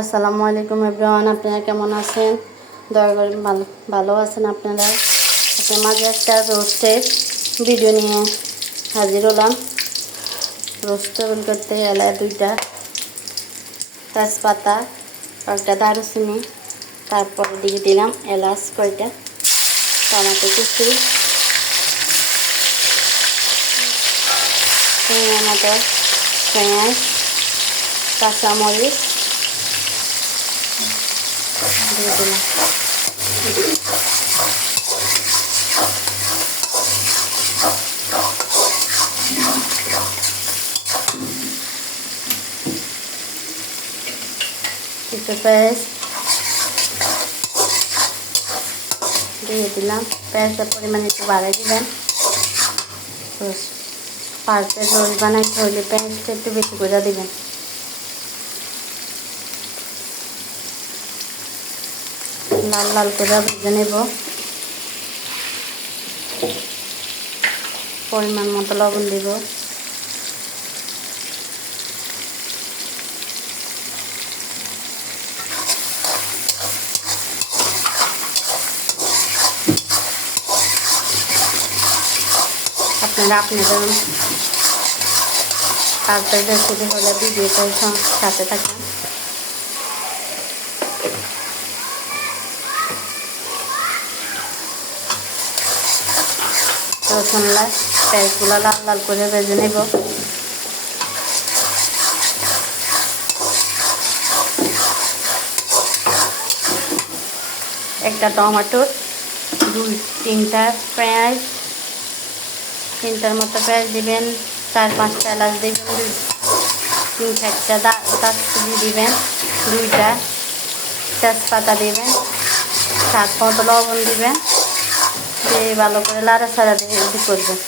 আসসালামু আলাইকুম এভরিওয়ান, আপনারা কেমন আছেন? দয়া করে ভালো আছেন আপনারা? আপনার মাঝে একটা রোস্টের ভিডিও নিয়ে হাজির হলাম। রোস্ট তৈরি করতে এলাচ 2টা, তেজপাতা, কয়েকটা দারুচিনি, তারপরে দিয়ে দিলাম এলাচ কয়টা, টমেটো কুচি, মতো পেঁয়াজ, কাঁচামরিচ দিয়ে দিলাম। কিছু পেঁয়াজ দিয়ে দিলাম। পেঁয়াজের পরিমাণ একটু বাড়িয়ে দিবেন। পার্পেল রোল বানাইতে হলে পেঁয়াজটা একটু বেশি করে দিবেন। লাল লাল করে ভেজে নেব। পরিমাণ মতো লবণ দিব। আপনারা আপনাদের পার্পেল রেসিপি হলে ভিডিওতে সাথে থাকেন। রসুন পেঁয়াজগুলো লাল লাল করে ভেজে নেব। একটা টমেটো, 2-3টা পেঁয়াজ, 3টার মতো পেঁয়াজ দিবেন। 4-5টা এলাচ দিবেন, 3-4টা দারচিনি দিবেন, 2টা তেজপাতা দিবেন, স্বাদ মতো লবণ দিবেন। দিয়ে ভালো করে লাড়াচাড়া দিয়ে করবেন।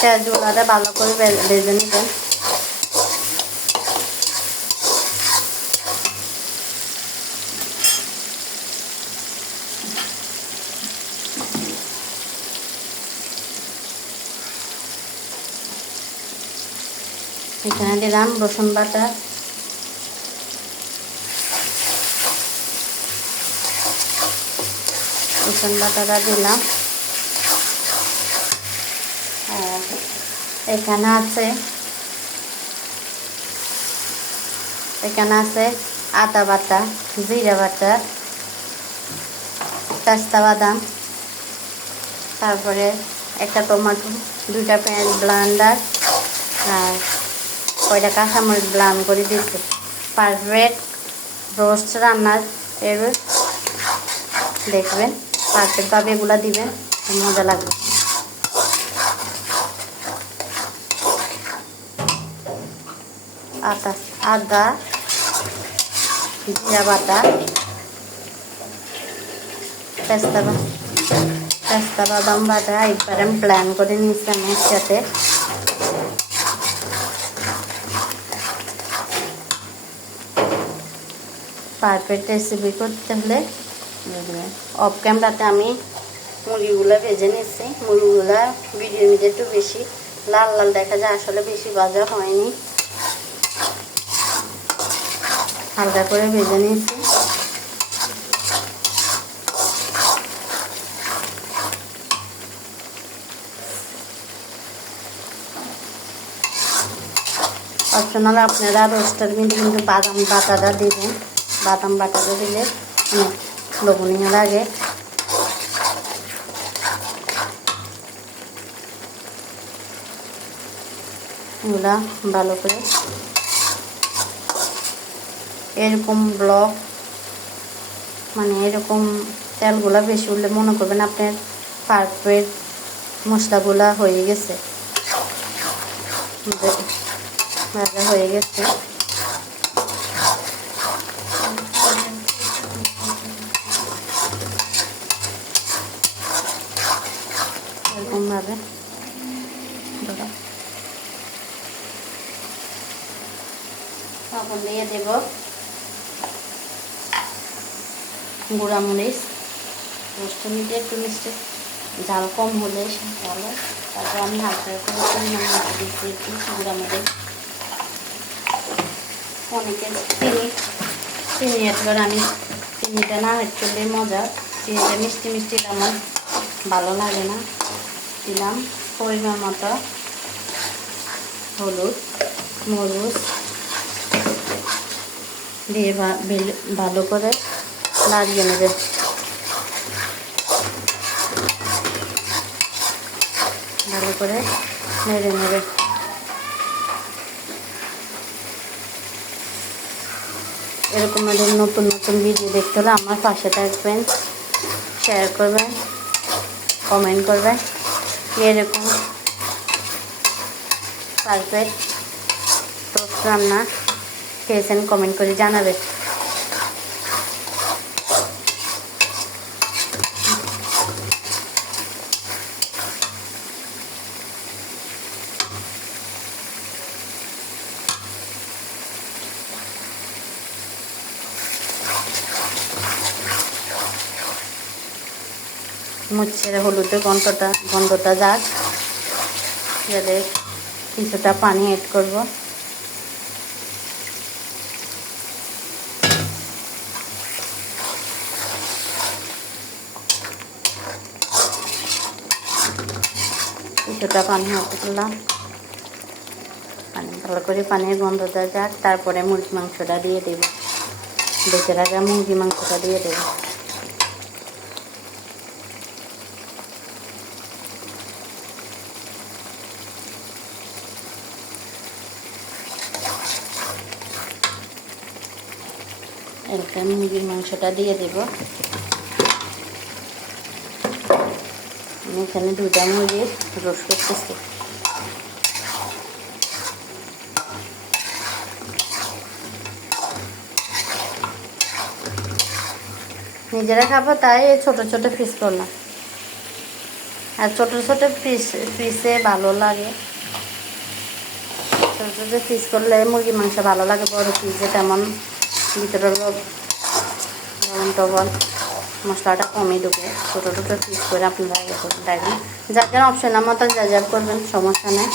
পেঁয়াজগুলোটা ভালো করে ভেজে নেবেন। এখানে দিলাম রসুন বাটা, বাটাটা দিলাম। আর এখানে আছে আদা বাটা, জিরা বাটা, পেস্তা বাদাম, তারপরে একটা টমেটো, 2টা পেঁয়াজ ব্লেন্ডার, আর কয়টা কাঁচামরিচ ব্লেন্ড করে দিচ্ছি। পারফেক্ট রোস্ট রান্নার এর দেখবেন, পারফেক্টভাবে এগুলো দিবেন, মজা লাগবে। আদা, জিরা বাটা, পেস্তা বাদাম বাটা একবারে আমি প্ল্যান করে নিয়েছি আমি একসাথে। পারফেক্ট রেসিপি করতে হলে অফ ক্যামেরাতে আমি মুরগিগুলো ভেজে নিচ্ছি। মুরগিগুলো ভিডিওর মধ্যে একটু বেশি লাল লাল দেখা যায়, আসলে বেশি ভাজা হয়নি, হালকা করে ভেজে নিয়েছি। অপশনাল আপনারা রোস্টার মধ্যে কিন্তু বাদাম বাটাটা দিবেন। বাদাম বাটাটা দিলে অনেক লোভনীয় লাগে। এগুলা ভালো করে এরকম ব্লক, মানে এরকম তেলগুলা বেশি উঠলে মনে করবেন আপনার পারফেক্ট মশলাগুলা হয়ে গেছে, ভাজা হয়ে গেছে। এরকমভাবে তখন দিয়ে দেব গুঁড়ামরিচ। রোস্ট মিটে একটু মিষ্টি ঝাল কম হলে ভালো। তারপর আমি হালকা করে পরিমাণ মতো দিচ্ছি একটু গুঁড়ামরিচ। অনেকে চিনি অ্যাড করে, আমি চিনিটা না অ্যাড করলে মজা, চিনিটা মিষ্টি মিষ্টি আমার ভালো লাগে না। দিলাম পরিমাণ মতো হলুদ, মরিচ দিয়ে ভালো করে লাগিয়ে নেবে। ভালো করে নেড়ে নেবে। এরকম নতুন নতুন ভিডিও দেখতে হলে আমার পাশে থাকবেন, শেয়ার করবেন, কমেন্ট করবেন। এরকম পারফেক্ট টোস্ট রান্না খেয়েছেন কমেন্ট করে জানাবে। মুচ্ছের হলুদের গন্ধটা যাক, যাতে কিছুটা পানি অ্যাড করব। কিছুটা পানি অ্যাড করলাম। ভালো করে পানির গন্ধটা যাক, তারপরে মুরগি মাংসটা দিয়ে দেব। বেঁচে রাখা মুরগি মাংসটা দিয়ে দেব। এরকম মুরগির মাংসটা দিয়ে দেব। আমি এখানে 2টা মুরগি রোস্ট করতেছি। নিজেরা খাবো তাই ছোট ছোট পিস করলাম। আর ছোট ছোট পিসে ভালো লাগে। ছোট ছোট পিস করলে মুরগি মাংস ভালো লাগে। বড় পিসে তেমন ভিতরে লবণ টবণ মশলাটা কমই ঢুকে। ছোটো ছোটো পিস করে আপনারা দেখবেন। যার যার অপশনের মতো যা করবেন, সমস্যা নেই।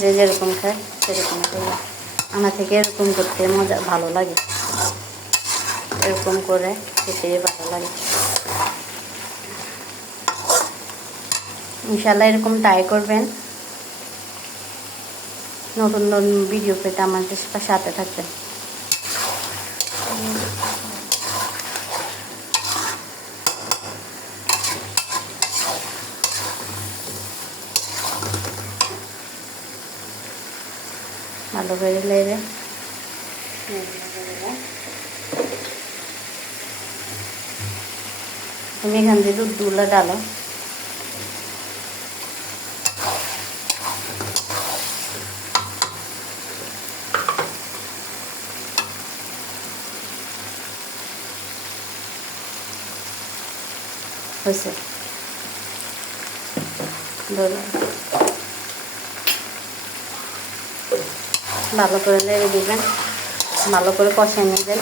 যে যেরকম খায় সেরকম করবেন। আমার থেকে এরকম করতে মজা ভালো লাগে। এরকম করে খেতে ভালো লাগে। ইনশাল্লাহ এরকম ট্রাই করবেন। নতুন নতুন ভিডিও পেতে আমাদের সাথে থাকবেন। ভালো করে লেবে তুমি এখান দিয়ে দুধগুলো ডালো। হয়েছে ভালো করে লেগে দিবেন। ভালো করে কষিয়ে নেবেন।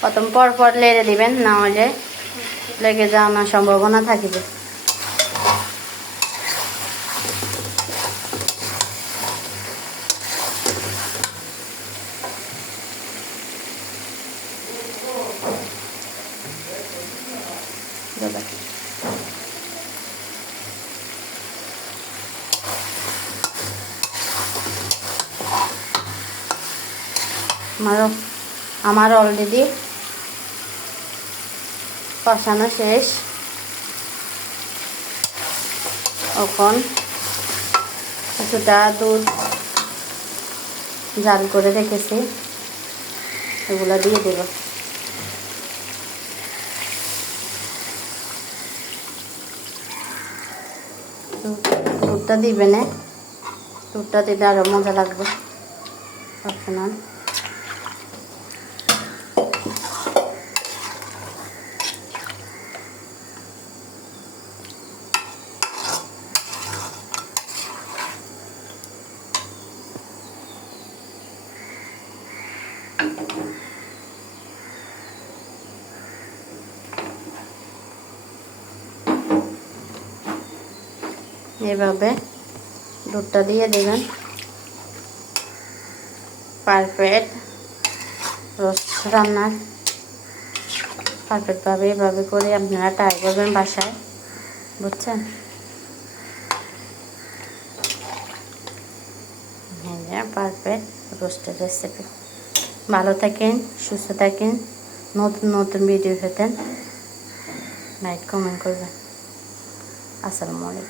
প্রথম পর লেড়ে দিবেন, না হলে লেগে যাওয়ার সম্ভাবনা থাকিবে। আমার অলরেডি কষানো শেষ। এখন কিছুটা দুধ জাল করে রেখেছি, এগুলো দিয়ে দেব। দুধটা দিবে না, দুধটা দিলে আরও মজা লাগবে। অপশনাল। এভাবে দুধটা দিয়ে দেবেন। পারফেক্ট রোস্ট রান্নার পারফেক্টভাবে এভাবে করে আপনারা ট্রাই করবেন বাসায়, বুঝছেন? হ্যাঁ, পারফেক্ট রোস্টের রেসিপি। ভালো থাকেন, সুস্থ থাকেন। নতুন নতুন ভিডিও পেতেন লাইক কমেন্ট করবেন। আসসালামু আলাইকুম।